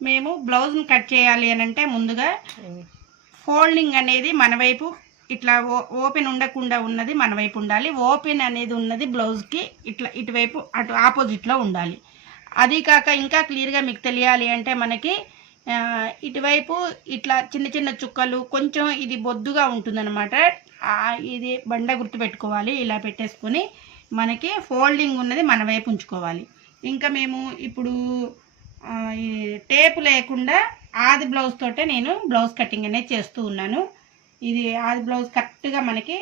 మేము బ్లౌజ్ని కట్ చేయాలి అని అంటే ముందుగా ఫోల్డింగ్ అనేది మన వైపు ఇట్లా ఓ- ఓపెన్ ఉండకుండా ఉన్నది మన వైపు ఉండాలి. ఓపెన్ అనేది ఉన్నది బ్లౌజ్కి ఇట్లా ఇటువైపు అటు ఆపోజిట్లో ఉండాలి. అది కాక ఇంకా క్లియర్గా మీకు తెలియాలి అంటే మనకి ఇటువైపు ఇట్లా చిన్న చిన్న చుక్కలు కొంచెం ఇది బొద్దుగా ఉంటుందన్నమాట. ఇది బండ గుర్తు పెట్టుకోవాలి. ఇలా పెట్టేసుకొని మనకి ఫోల్డింగ్ ఉన్నది మన వైపు ఉంచుకోవాలి. ఇంకా మేము ఇప్పుడు టేపు లేకుండా ఆది బ్లౌజ్ తోటే నేను బ్లౌజ్ కటింగ్ అనేది చేస్తూ ఉన్నాను. ఇది ఆది బ్లౌజ్ కరెక్ట్గా మనకి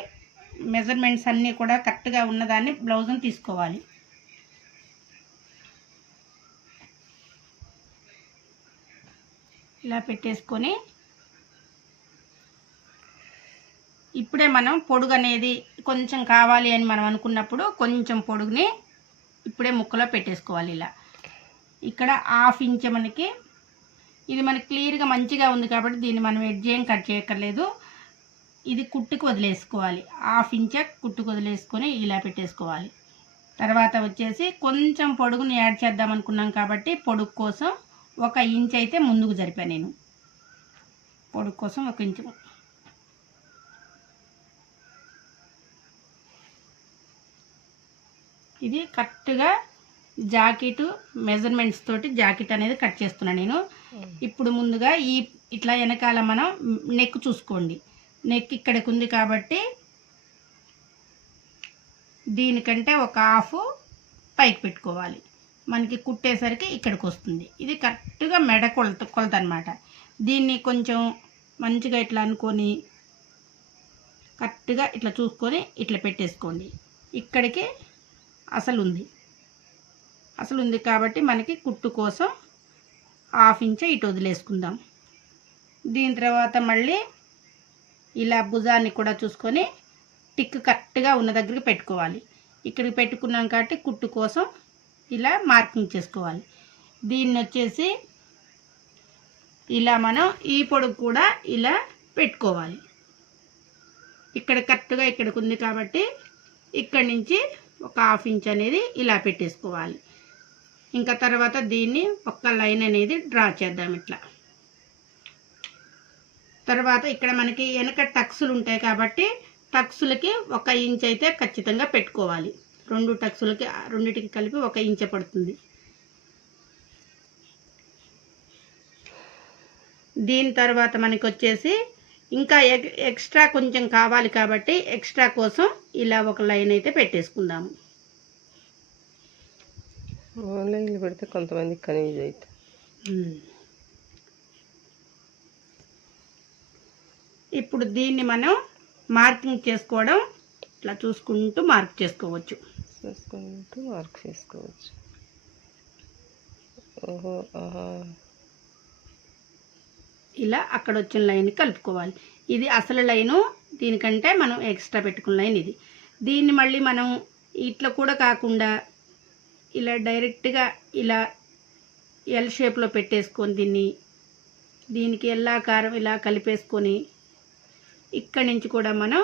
మెజర్మెంట్స్ అన్నీ కూడా కరెక్ట్గా ఉన్నదాన్ని బ్లౌజ్ని తీసుకోవాలి. ఇలా పెట్టేసుకొని ఇప్పుడే మనం పొడుగు అనేది కొంచెం కావాలి అని మనం అనుకున్నప్పుడు కొంచెం పొడుగుని ఇప్పుడే ముక్కలో పెట్టేసుకోవాలి ఇలా. ఇక్కడ హాఫ్ ఇంచ్ మనకి. ఇది మనకి క్లియర్గా మంచిగా ఉంది కాబట్టి దీన్ని మనం ఎడ్జ్ ఏం కట్ చేయక్కర్లేదు. ఇది కుట్టుకు వదిలేసుకోవాలి. హాఫ్ ఇంచ్ కుట్టుకు వదిలేసుకొని ఇలా పెట్టేసుకోవాలి. తర్వాత వచ్చేసి కొంచెం పొడుగుని యాడ్ చేద్దాం అనుకున్నాం కాబట్టి పొడుగు కోసం ఒక ఇంచ్ అయితే ముందుకు జరిపాను నేను. పొడుగు కోసం ఒక ఇంచు. ఇది కరెక్ట్గా జాకెట్ మెజర్మెంట్స్ తోటి జాకెట్ అనేది కట్ చేస్తున్నాను నేను. ఇప్పుడు ముందుగా ఈ ఇట్లా వెనకాల మనం నెక్ చూసుకోండి. నెక్ ఇక్కడికి ఉంది కాబట్టి దీనికంటే ఒక హాఫ్ పైకి పెట్టుకోవాలి. మనకి కుట్టేసరికి ఇక్కడికి వస్తుంది. ఇది కరెక్ట్గా మెడ కొలత కొలత అనమాట దీన్ని కొంచెం మంచిగా ఇట్లా అనుకొని కరెక్ట్గా ఇట్లా చూసుకొని ఇట్లా పెట్టేసుకోండి. ఇక్కడికి అసలు ఉంది. అసలు ఉంది కాబట్టి మనకి కుట్టు కోసం హాఫ్ ఇంచే ఇటు వదిలేసుకుందాం. దీని తర్వాత మళ్ళీ ఇలా భుజాన్ని కూడా చూసుకొని టిక్ కరెక్ట్గా ఉన్న దగ్గరికి పెట్టుకోవాలి. ఇక్కడికి పెట్టుకున్నాం కాబట్టి కుట్టు కోసం ఇలా మార్కింగ్ చేసుకోవాలి. దీన్ని వచ్చేసి ఇలా మనం ఈ పొడుగు కూడా ఇలా పెట్టుకోవాలి. ఇక్కడ కరెక్ట్గా ఇక్కడికి ఉంది కాబట్టి ఇక్కడి నుంచి ఒక హాఫ్ ఇంచ్ అనేది ఇలా పెట్టేసుకోవాలి. ఇంకా తర్వాత దీన్ని ఒక్క లైన్ అనేది డ్రా చేద్దాం ఇట్లా. తర్వాత ఇక్కడ మనకి వెనక టక్సులు ఉంటాయి కాబట్టి టక్సులకి ఒక ఇంచ్ అయితే ఖచ్చితంగా పెట్టుకోవాలి. రెండు టక్సులకి రెండింటికి కలిపి ఒక ఇంచ్ పడుతుంది. దీని తర్వాత మనకి వచ్చేసి ఇంకా ఎక్స్ట్రా కొంచెం కావాలి కాబట్టి ఎక్స్ట్రా కోసం ఇలా ఒక లైన్ అయితే పెట్టేసుకుందాము. ఆన్లైన్లో పెడితే కొంతమందికి కన్ఫ్యూజ్ అవుతుంది. ఇప్పుడు దీన్ని మనం మార్కింగ్ చేసుకోవడం ఇట్లా చూసుకుంటూ మార్క్ చేసుకోవచ్చు. చూసుకుంటూ వర్క్ చేసుకోవచ్చు. ఓహో ఆహా. ఇలా అక్కడ వచ్చిన లైన్ కలుపుకోవాలి. ఇది అసలు లైను దీనికంటే మనం ఎక్స్ట్రా పెట్టుకున్న లైన్ ఇది. దీన్ని మళ్ళీ మనం ఇట్లా కూడా కాకుండా ఇలా డైరెక్ట్గా ఇలా ఎల్ షేప్లో పెట్టేసుకొని దీన్ని దీనికి ఎల్లాకారం ఇలా కలిపేసుకొని ఇక్కడి నుంచి కూడా మనం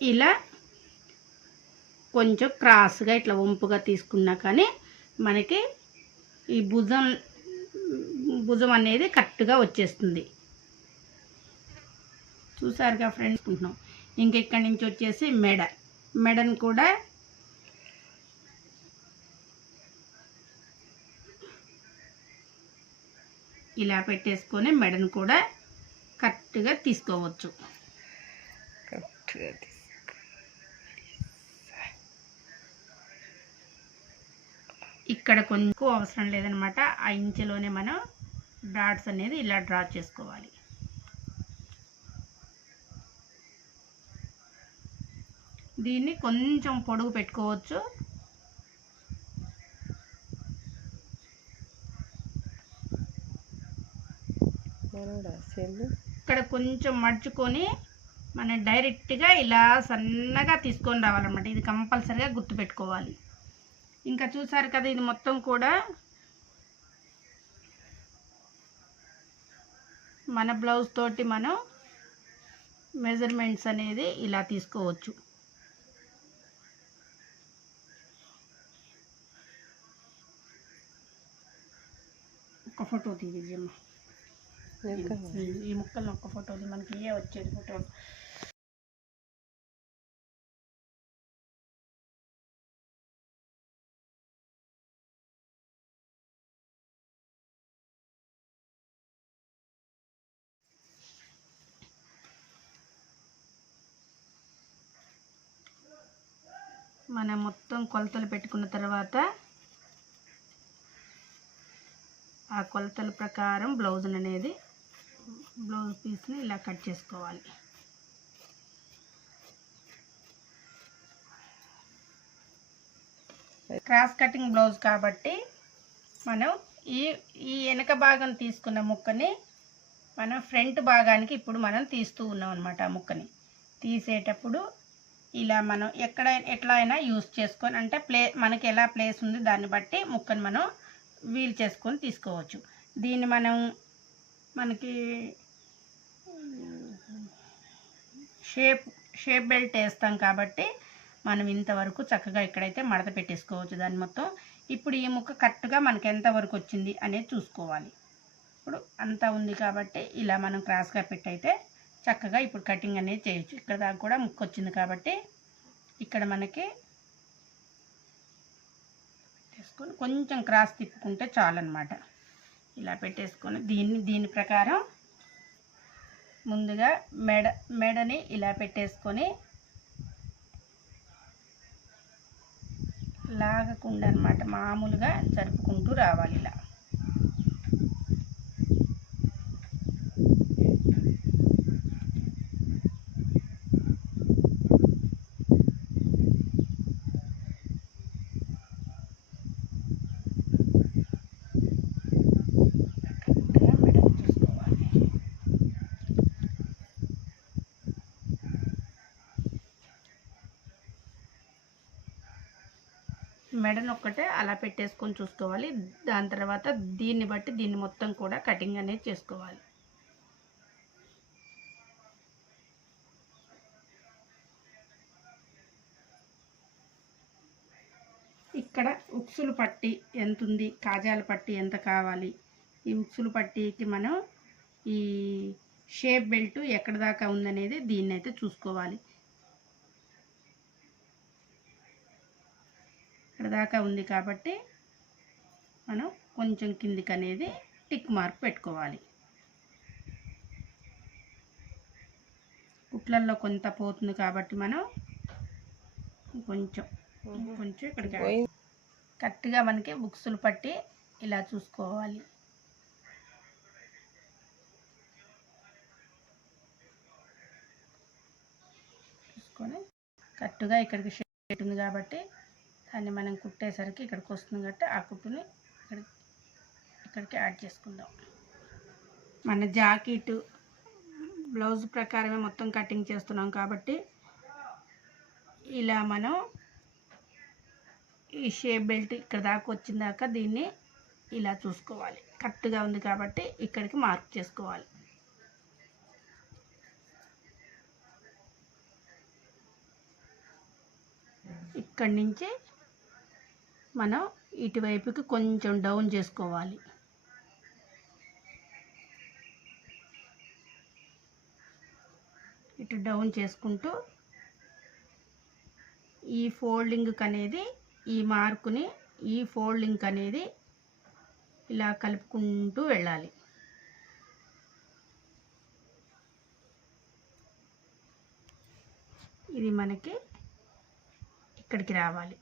ఇలా కొంచెం క్రాస్గా ఇట్లా వంపుగా తీసుకున్నా కానీ మనకి ఈ భుజం భుజం అనేది కరెక్ట్గా వచ్చేస్తుంది. చూసారుగా ఫ్రెండ్స్? అనుకుంటున్నాం ఇంక ఇక్కడి నుంచి వచ్చేసి మెడ. మెడను కూడా ఇలా పెట్టేసుకొని మెడను కూడా కరెక్ట్గా తీసుకోవచ్చు. కరెక్ట్గా ఇక్కడ కొంచెం అవసరం లేదనమాట. ఆ ఇంచులోనే మనం డాట్స్ అనేది ఇలా డ్రా చేసుకోవాలి. దీన్ని కొంచెం పొడుగు పెట్టుకోవచ్చు. ఇక్కడ కొంచెం మడుచుకొని మనం డైరెక్ట్గా ఇలా సన్నగా తీసుకొని రావాలన్నమాట. ఇది కంపల్సరిగా గుర్తుపెట్టుకోవాలి ఇంకా చూసారు కదా ఇది మొత్తం కూడా మన బ్లౌజ్ తోటి మనం మెజర్మెంట్స్ అనేది ఇలా తీసుకోవచ్చు. ఒక ఫోటో తీ ఈ- ముక్కలను ఒక్క ఫోటో మనకి ఏ వచ్చేది ఫోటో. మనం మొత్తం కొలతలు పెట్టుకున్న తర్వాత ఆ కొలతల ప్రకారం బ్లౌజ్ అనేది బ్లౌజ్ పీస్ని ఇలా కట్ చేసుకోవాలి. క్రాస్ కటింగ్ బ్లౌజ్ కాబట్టి మనం ఈ ఈ వెనక భాగం తీసుకున్న ముక్కని మనం ఫ్రంట్ భాగానికి ఇప్పుడు మనం తీస్తూ ఉన్నాం అనమాట ఆ ముక్కని. తీసేటప్పుడు ఇలా మనం ఎక్కడ ఎట్లా అయినా యూస్ చేసుకొని అంటే ప్లే మనకి ఎలా ప్లేస్ ఉంది దాన్ని బట్టి ముక్కని మనం వీల్ చేసుకొని తీసుకోవచ్చు. దీన్ని మనం మనకి షేప్ షేప్ బెల్ట్ వేస్తాం కాబట్టి మనం ఇంతవరకు చక్కగా ఇక్కడైతే మడత పెట్టేసుకోవచ్చు దాన్ని మొత్తం. ఇప్పుడు ఈ ముక్క కరెక్ట్గా మనకి ఎంతవరకు వచ్చింది అనేది చూసుకోవాలి. ఇప్పుడు అంతా ఉంది కాబట్టి ఇలా మనం క్రాస్గా పెట్టయితే చక్కగా ఇప్పుడు కటింగ్ అనేది చేయొచ్చు. ఇక్కడ దాకా కూడా ముక్క వచ్చింది కాబట్టి ఇక్కడ మనకి పెట్టేసుకొని కొంచెం క్రాస్ తిప్పుకుంటే చాలన్నమాట. ఇలా పెట్టేసుకొని దీన్ని దీని ప్రకారం ముందుగా మెడ మెడని ఇలా పెట్టేసుకొని లాగకుండా అనమాట మామూలుగా జరుపుకుంటూ రావాలి ఇలా. మెడను ఒక్కటే అలా పెట్టేసుకొని చూసుకోవాలి. దాని తర్వాత దీన్ని బట్టి దీన్ని మొత్తం కూడా కటింగ్ అనేది చేసుకోవాలి. ఇక్కడ ఉక్సులు పట్టి ఎంత ఉంది కాజాల పట్టి ఎంత కావాలి? ఈ ఉక్సులు పట్టికి మనం ఈ షేప్ బెల్ట్ ఎక్కడ దాకా ఉందనేది దీన్ని అయితే చూసుకోవాలి. ఇక్కడ దాకా ఉంది కాబట్టి మనం కొంచెం కిందికి అనేది టిక్ మార్క్ పెట్టుకోవాలి. కుట్లల్లో కొంత పోతుంది కాబట్టి మనం కొంచెం కొంచెం ఇక్కడికి కరెక్ట్గా మనకి బుక్స్లు పట్టి ఇలా చూసుకోవాలి. చూసుకొని కరెక్ట్గా ఇక్కడికి షేట్ ఉంది కాబట్టి దాన్ని మనం కుట్టేసరికి ఇక్కడికి వస్తుంది కాబట్టి ఆ కుట్టుని ఇక్కడ ఇక్కడికి యాడ్ చేసుకుందాం. మన జాకెట్ బ్లౌజ్ ప్రకారమే మొత్తం కటింగ్ చేస్తున్నాం కాబట్టి ఇలా మనం ఈ షేప్ బెల్ట్ ఇక్కడ దాకా వచ్చిందాక దీన్ని ఇలా చూసుకోవాలి. కరెక్ట్గా ఉంది కాబట్టి ఇక్కడికి మార్క్ చేసుకోవాలి. ఇక్కడి నుంచి మనం ఇటువైపుకి కొంచెం డౌన్ చేసుకోవాలి. ఇటు డౌన్ చేసుకుంటూ ఈ ఫోల్డింగ్కి అనేది ఈ మార్కుని ఈ ఫోల్డింగ్ అనేది ఇలా కలుపుకుంటూ వెళ్ళాలి. ఇది మనకి ఇక్కడికి రావాలి.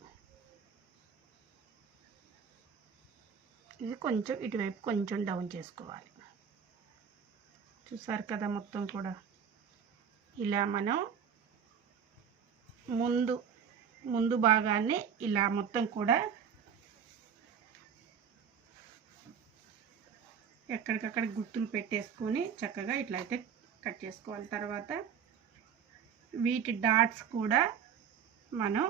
ఇది కొంచెం ఇటువైపు కొంచెం డౌన్ చేసుకోవాలి. చూసారు కదా మొత్తం కూడా. ఇలా మనం ముందు ముందు భాగాన్ని ఇలా మొత్తం కూడా ఎక్కడికక్కడ గుర్తులు పెట్టేసుకొని చక్కగా ఇట్లా అయితే కట్ చేసుకోవాలి. తర్వాత వీటి డాట్స్ కూడా మనం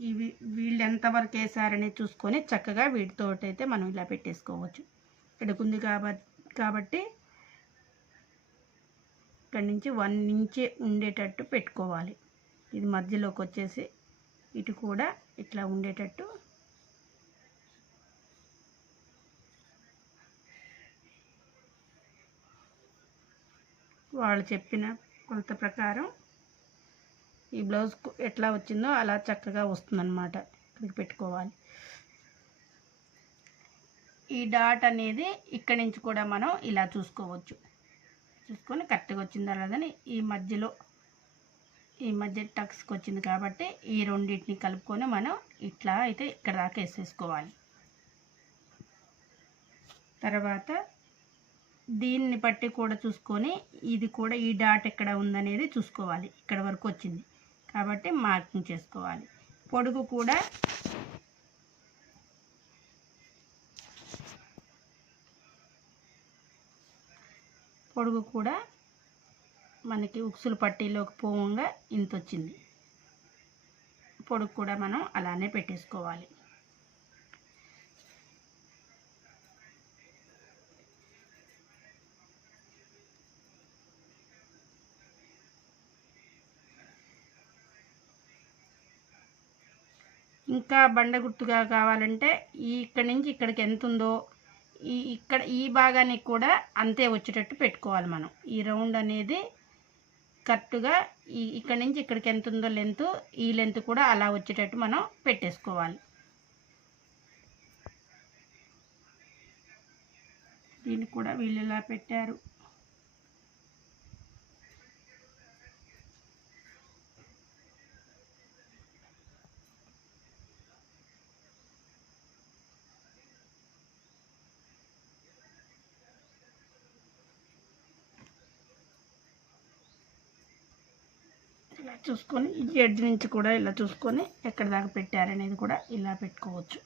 ఇవి వీళ్ళు ఎంతవరకు వేసారని చూసుకొని చక్కగా వీటితోటైతే మనం ఇలా పెట్టేసుకోవచ్చు. ఎడుకుంది కాబట్టి కాబట్టి ఇక్కడ నుంచి వన్ నుంచి ఉండేటట్టు పెట్టుకోవాలి. ఇది మధ్యలోకి వచ్చేసి ఇటు కూడా ఇట్లా ఉండేటట్టు. వాళ్ళు చెప్పిన కొలత ప్రకారం ఈ బ్లౌజ్ ఎట్లా వచ్చిందో అలా చక్కగా వస్తుందన్నమాట. ఇక్కడికి పెట్టుకోవాలి. ఈ డాట్ అనేది ఇక్కడి నుంచి కూడా మనం ఇలా చూసుకోవచ్చు. చూసుకొని కరెక్ట్గా వచ్చిందా లేదని ఈ మధ్యలో ఈ మధ్య టక్స్కి వచ్చింది కాబట్టి ఈ రెండింటిని కలుపుకొని మనం ఇట్లా అయితే ఇక్కడ దాకా వేసేసుకోవాలి. తర్వాత దీన్ని బట్టి కూడా చూసుకొని ఇది కూడా ఈ డాట్ ఎక్కడ ఉందనేది చూసుకోవాలి. ఇక్కడ వరకు వచ్చింది. కాబట్టి మార్కింగ్ చేసుకోవాలి. పొడుగు కూడా పొడుగు కూడా మనకి ఉక్సులు పట్టీలోకి పోవంగా ఇంత వచ్చింది పొడుగు కూడా మనం అలానే పెట్టేసుకోవాలి. ఇంకా బండ గుర్తుగా కావాలంటే ఈ ఇక్కడి నుంచి ఇక్కడికి ఎంత ఉందో ఈ ఇక్కడ ఈ భాగానికి కూడా అంతే వచ్చేటట్టు పెట్టుకోవాలి మనం. ఈ రౌండ్ అనేది కరెక్ట్గా ఈ ఇక్కడి నుంచి ఇక్కడికి ఎంత ఉందో లెంత్ ఈ లెంత్ కూడా అలా వచ్చేటట్టు మనం పెట్టేసుకోవాలి. దీన్ని కూడా వీళ్ళు ఇలా పెట్టారు ఇలా చూసుకొని ఈ ఎడ్జ్ నుంచి కూడా ఇలా చూసుకొని ఎక్కడి దాకా పెట్టారనేది కూడా ఇలా పెట్టుకోవచ్చు.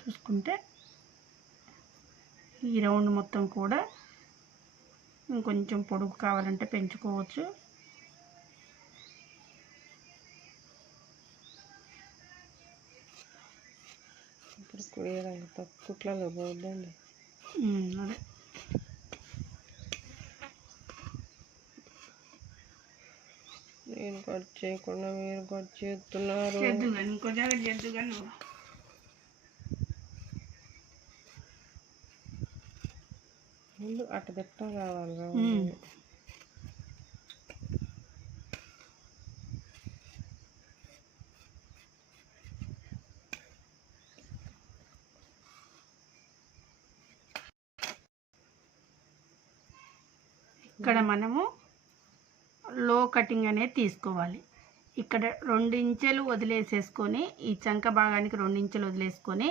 చూసుకుంటే ఈ రౌండ్ మొత్తం కూడా ఇంకొంచెం పొడుగు కావాలంటే పెంచుకోవచ్చు. ఇప్పుడు తక్కువ కుట్లలో అదే. నేను కట్ చేయకుండా మీరు కట్ చేస్తున్నారు. ఇంకో జాగ్రత్త చేద్దు కానీ నువ్వు. ముందు అటు తిప్ప కావాలి ఉమ్. ఇక్కడ మనము లో కటింగ్ అనేది తీసుకోవాలి. ఇక్కడ రెండు ఇంచెలు వదిలేసేసుకొని ఈ చంక భాగానికి రెండు ఇంచెలు వదిలేసుకొని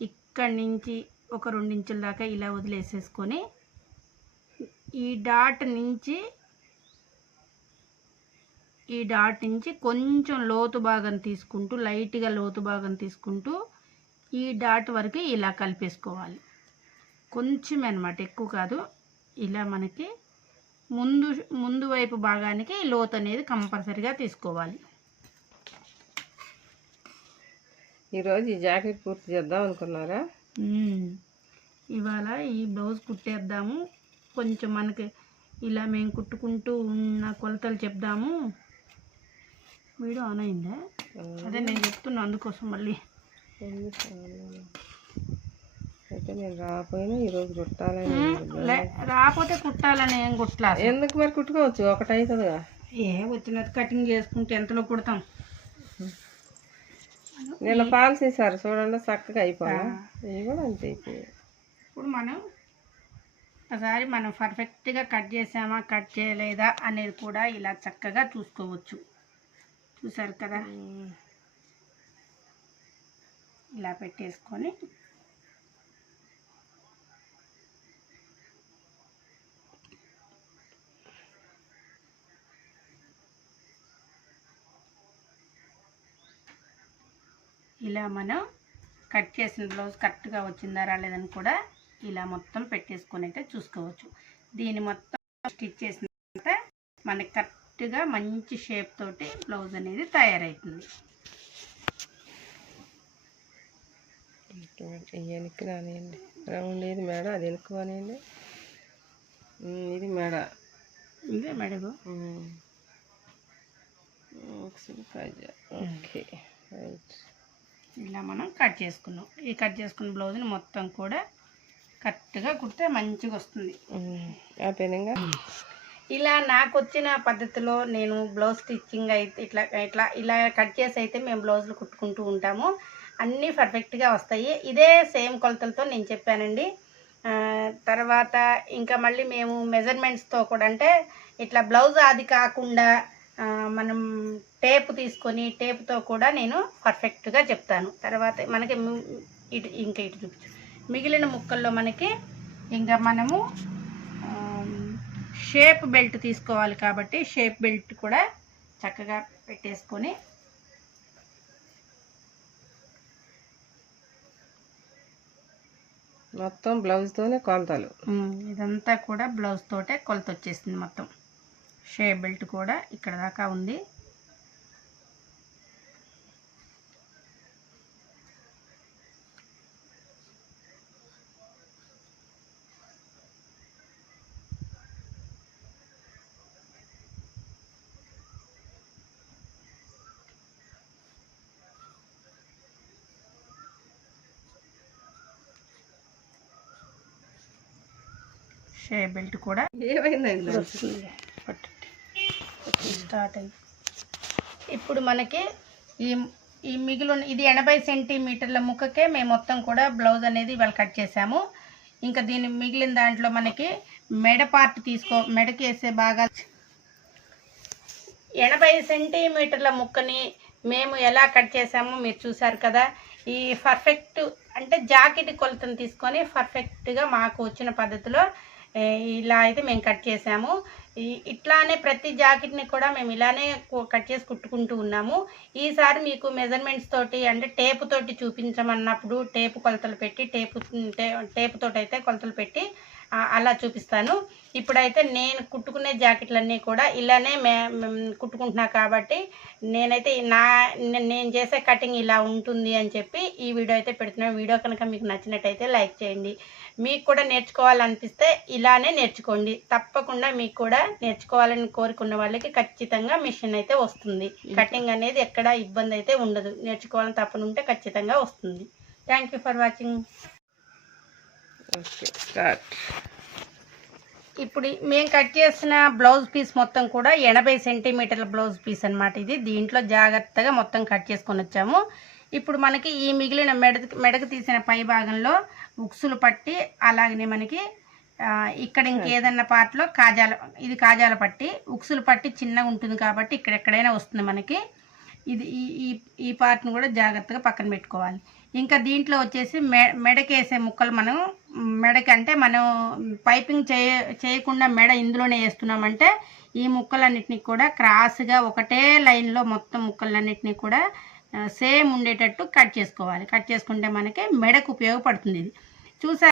ఇక్కడి నుంచి ఒక రెండు ఇంచుల దాకా ఇలా వదిలేసేసుకొని ఈ డాట్ నుంచి ఈ డాట్ నుంచి కొంచెం లోతు భాగం తీసుకుంటూ లైట్గా లోతు భాగం తీసుకుంటూ ఈ డాట్ వరకు ఇలా కలిపేసుకోవాలి. కొంచెం అనమాట ఎక్కువ కాదు. ఇలా మనకి ముందు ముందు వైపు భాగానికి లోతు అనేది కంపల్సరిగా తీసుకోవాలి. ఈరోజు ఈ జాకెట్ పూర్తి చేద్దాం అనుకున్నారా. ఇవాళ ఈ బ్లౌజ్ కుట్టేద్దాము. కొంచెం మనకి ఇలా మేము కుట్టుకుంటూ ఉన్న కొలతలు చెప్దాము. వీడియో ఆన్ అయిందా? అదే నేను చెప్తున్నా అందుకోసం మళ్ళీ? అయితే నేను రాకపోయినా ఈరోజు కుట్టాలని రాకపోతే కుట్టాలని ఏం కుట్లా ఎందుకు మరి కుట్టుకోవచ్చు? ఒకటి అవుతుందిగా ఏ వచ్చినది కటింగ్ చేసుకుంటే ఎంతలో కుడతాం? నిన్న పాలు చేశారు చూడండి చక్కగా అయిపోయా ఇవి కూడా అంతే ఇప్పుడు మనం ఒకసారి మనం పర్ఫెక్ట్గా కట్ చేసామా కట్ చేయలేదా అనేది కూడా ఇలా చక్కగా చూసుకోవచ్చు. చూసారు కదా? ఇలా పెట్టేసుకొని ఇలా మనం కట్ చేసిన బ్లౌజ్ కరెక్ట్గా వచ్చిందా రాలేదని కూడా ఇలా మొత్తం పెట్టేసుకొని అయితే చూసుకోవచ్చు. దీన్ని మొత్తం స్టిచ్ చేసిన తర్వాత మనకి కరెక్ట్గా మంచి షేప్ తోటి బ్లౌజ్ అనేది తయారవుతుంది వెనక్కి రానియండి. రౌండ్ ఇది మేడ అది వెనక్కి రానియండి. ఉమ్, ఇది మేడ. ఇదే మెడగు ఓకే. రైట్. ఇలా మనం కట్ చేసుకున్నాం. ఈ కట్ చేసుకున్న బ్లౌజ్ని మొత్తం కూడా కరెక్ట్గా కుడితే మంచిగా వస్తుంది. ఇలా నాకు వచ్చిన పద్ధతిలో నేను బ్లౌజ్ స్టిచ్చింగ్ అయితే ఇట్లా ఇట్లా ఇలా కట్ చేసి అయితే మేము బ్లౌజులు కుట్టుకుంటూ ఉంటాము. అన్నీ పర్ఫెక్ట్గా వస్తాయి. ఇదే సేమ్ కొలతలతో నేను చెప్పానండి. తర్వాత ఇంకా మళ్ళీ మేము మెజర్మెంట్స్తో కూడా అంటే ఇట్లా బ్లౌజ్ అది కాకుండా మనం టేప్ తీసుకొని టేప్తో కూడా నేను పర్ఫెక్ట్గా చెప్తాను. తర్వాత మనకి ఇటు ఇంకా ఇటు చూపించు. మిగిలిన ముక్కల్లో మనకి ఇంకా మనము షేప్ బెల్ట్ తీసుకోవాలి కాబట్టి షేప్ బెల్ట్ కూడా చక్కగా పెట్టేసుకొని మొత్తం బ్లౌజ్తోనే కొలతలు. ఇదంతా కూడా బ్లౌజ్ తోటే కొలత వచ్చేసింది మొత్తం. షేప్ బెల్ట్ కూడా ఇక్కడ దాకా ఉంది షేప్ బెల్ట్ కూడా ఏమైందండి. స్టార్ట్ అయింది ఇప్పుడు మనకి ఈ ఈ మిగిలిన ఇది ఎనభై సెంటీమీటర్ల ముక్కకే మేము మొత్తం కూడా బ్లౌజ్ అనేది ఇవాళ కట్ చేసాము ఇంకా దీని మిగిలిన దాంట్లో మనకి మెడ పార్ట్ తీసుకో మెడకి వేసే బాగా ఎనభై సెంటీమీటర్ల ముక్కని మేము ఎలా కట్ చేసామో మీరు చూసారు కదా. ఈ పర్ఫెక్ట్ అంటే జాకెట్ కొలతను తీసుకొని పర్ఫెక్ట్గా మాకు వచ్చిన పద్ధతిలో ఇలా అయితే మేము కట్ చేసాము ఇట్లానే ప్రతి జాకెట్ని కూడా మేము ఇలానే కట్ చేసి కుట్టుకుంటూ ఉన్నాము. ఈసారి మీకు మెజర్మెంట్స్ తోటి అంటే టేపు తోటి చూపించమన్నప్పుడు టేపు కొలతలు పెట్టి టేపు టేపు తోటి అయితే కొలతలు పెట్టి అలా చూపిస్తాను. ఇప్పుడైతే నేను కుట్టుకునే జాకెట్లన్నీ కూడా ఇలానే మే కుట్టుకుంటున్నా కాబట్టి నేనైతే నా నేను చేసే కటింగ్ ఇలా ఉంటుంది అని చెప్పి ఈ వీడియో అయితే పెడుతున్నాను వీడియో కనుక మీకు నచ్చినట్టయితే లైక్ చేయండి. మీకు కూడా నేర్చుకోవాలనిపిస్తే ఇలానే నేర్చుకోండి. తప్పకుండా మీకు కూడా నేర్చుకోవాలని కోరుకున్న వాళ్ళకి ఖచ్చితంగా మిషన్ అయితే వస్తుంది. కటింగ్ అనేది ఎక్కడ ఇబ్బంది అయితే ఉండదు. నేర్చుకోవాలని తప్పనుంటే ఖచ్చితంగా వస్తుంది. Thank you for watching. Okay start ఇప్పుడు మేము కట్ చేసిన బ్లౌజ్ పీస్ మొత్తం కూడా ఎనభై సెంటీమీటర్ల బ్లౌజ్ పీస్ అన్నమాట ఇది. దీంట్లో జాగ్రత్తగా మొత్తం కట్ చేసుకొని వచ్చాము. ఇప్పుడు మనకి ఈ మిగిలిన మెడకు మెడకు తీసిన పై భాగంలో ఉక్సులు పట్టి అలాగనే మనకి ఇక్కడ ఇంకేదన్నా పార్ట్లో కాజాల ఇది కాజాల పట్టి ఉక్సులు పట్టి చిన్నగా ఉంటుంది కాబట్టి ఇక్కడ ఎక్కడైనా వస్తుంది మనకి. ఇది ఈ ఈ ఈ పార్ట్ని కూడా జాగ్రత్తగా పక్కన పెట్టుకోవాలి. ఇంకా దీంట్లో వచ్చేసి మె మెడకేసే ముక్కలు మనం మెడకి అంటే మనం పైపింగ్ చేయ చేయకుండా మెడ ఇందులోనే వేస్తున్నామంటే ఈ ముక్కలన్నిటినీ కూడా క్రాస్గా ఒకటే లైన్లో మొత్తం ముక్కలన్నిటినీ కూడా సేమ్ ఉండేటట్టు కట్ చేసుకోవాలి. కట్ చేసుకుంటే మనకి మెడకు ఉపయోగపడుతుంది ఇది. చూసా